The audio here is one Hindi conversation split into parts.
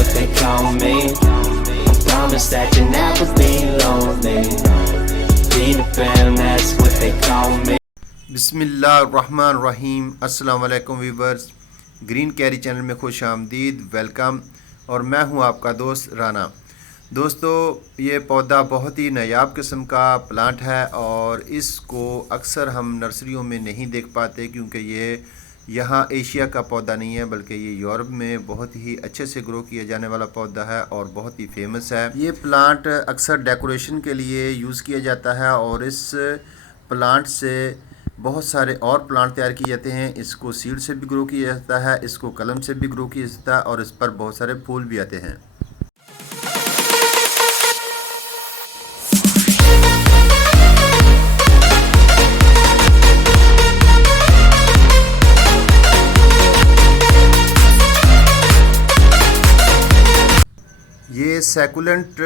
what they call me. Promise that you'll never be lonely. Be the fam, that's what they call me. बिस्मिल्लाहिर्रहमानिर्रहीम। अस्सलाम वालेकुम वीवर्स, ग्रीन कैरी चैनल में खुश आमदीद, वेलकम। और मैं हूं आपका दोस्त राना। दोस्तों, ये पौधा बहुत ही नायाब किस्म का प्लांट है और इसको अक्सर हम नर्सरियों में नहीं देख पाते क्योंकि ये यहाँ एशिया का पौधा नहीं है बल्कि ये यूरोप में बहुत ही अच्छे से ग्रो किया जाने वाला पौधा है और बहुत ही फेमस है। ये प्लांट अक्सर डेकोरेशन के लिए यूज़ किया जाता है और इस प्लांट से बहुत सारे और प्लांट तैयार किए जाते हैं। इसको सीड से भी ग्रो किया जाता है, इसको कलम से भी ग्रो किया जाता है और इस पर बहुत सारे फूल भी आते हैं। ये सैकुलेंट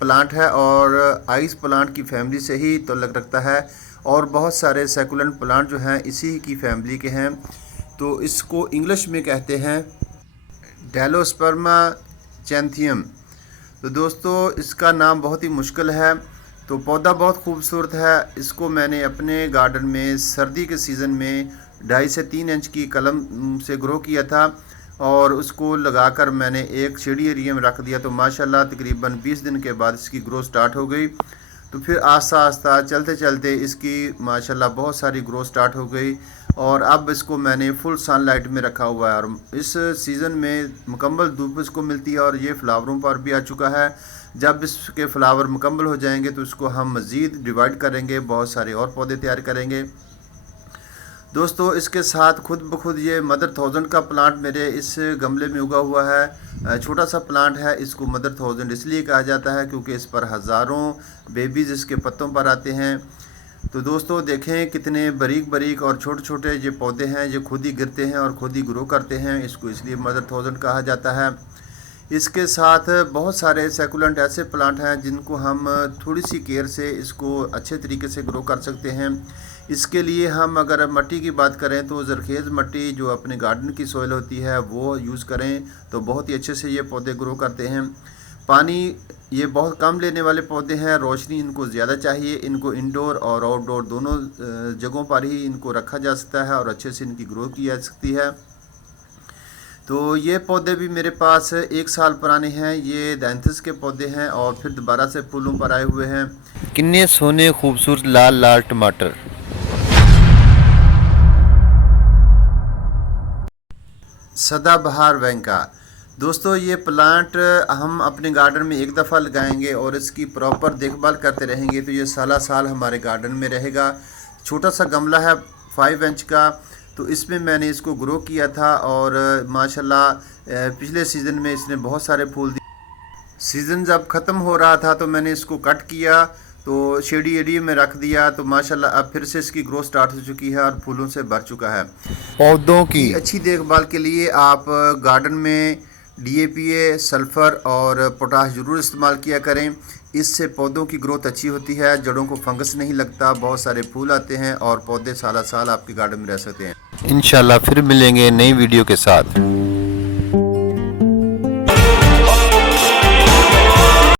प्लांट है और आइस प्लांट की फैमिली से ही ताल्लुक़ रखता है और बहुत सारे सैकुलेंट प्लांट जो हैं इसी की फैमिली के हैं। तो इसको इंग्लिश में कहते हैं डेलोस्पर्मा चैंथियम। तो दोस्तों, इसका नाम बहुत ही मुश्किल है। तो पौधा बहुत खूबसूरत है। इसको मैंने अपने गार्डन में सर्दी के सीज़न में 2.5 से 3 इंच की कलम से ग्रो किया था और उसको लगाकर मैंने एक शेडी एरिया में रख दिया। तो माशाल्लाह तकरीबन 20 दिन के बाद इसकी ग्रोथ स्टार्ट हो गई। तो फिर आस्ता आस्ता चलते चलते इसकी माशाल्लाह बहुत सारी ग्रोथ स्टार्ट हो गई और अब इसको मैंने फुल सनलाइट में रखा हुआ है और इस सीज़न में मुकम्मल धूप इसको मिलती है और ये फ्लावरों पर भी आ चुका है। जब इसके फ्लावर मुकम्मल हो जाएंगे तो इसको हम मज़ीद डिवाइड करेंगे, बहुत सारे और पौधे तैयार करेंगे। दोस्तों, इसके साथ खुद ब खुद ये मदर थाउजेंड का प्लांट मेरे इस गमले में उगा हुआ है। छोटा सा प्लांट है, इसको मदर थाउजेंड इसलिए कहा जाता है क्योंकि इस पर हज़ारों बेबीज़ इसके पत्तों पर आते हैं। तो दोस्तों देखें कितने बारीक बारीक और छोटे छोटे ये पौधे हैं, जो खुद ही गिरते हैं और खुद ही ग्रो करते हैं। इसको इसलिए मदर थाउजेंड कहा जाता है। इसके साथ बहुत सारे सैकुलेंट ऐसे प्लांट हैं जिनको हम थोड़ी सी केयर से इसको अच्छे तरीके से ग्रो कर सकते हैं। इसके लिए हम अगर मिट्टी की बात करें तो ज़रखेज़ मिट्टी जो अपने गार्डन की सॉइल होती है वो यूज़ करें तो बहुत ही अच्छे से ये पौधे ग्रो करते हैं। पानी ये बहुत कम लेने वाले पौधे हैं, रोशनी इनको ज़्यादा चाहिए। इनको इंडोर और आउटडोर दोनों जगहों पर ही इनको रखा जा सकता है और अच्छे से इनकी ग्रोथ की जा सकती है। तो ये पौधे भी मेरे पास 1 साल पुराने हैं। ये दैंथिस के पौधे हैं और फिर दोबारा से फूलों पर आए हुए हैं। कितने सोने खूबसूरत लाल लाल टमाटर। सदाबहार वेंका। दोस्तों, ये प्लांट हम अपने गार्डन में एक दफ़ा लगाएंगे और इसकी प्रॉपर देखभाल करते रहेंगे तो ये साला साल हमारे गार्डन में रहेगा। छोटा सा गमला है 5 इंच का, तो इसमें मैंने इसको ग्रो किया था और माशाल्लाह पिछले सीज़न में इसने बहुत सारे फूल दिए। सीज़न जब ख़त्म हो रहा था तो मैंने इसको कट किया तो शेडी एरिया में रख दिया। तो माशाल्लाह अब फिर से इसकी ग्रोथ स्टार्ट हो चुकी है और फूलों से भर चुका है। पौधों की अच्छी देखभाल के लिए आप गार्डन में DAPA, सल्फ़र और पोटाश ज़रूर इस्तेमाल किया करें। इससे पौधों की ग्रोथ अच्छी होती है, जड़ों को फंगस नहीं लगता, बहुत सारे फूल आते हैं और पौधे साल साल आपके गार्डन में रह सकते हैं। इंशाल्लाह फिर मिलेंगे नई वीडियो के साथ।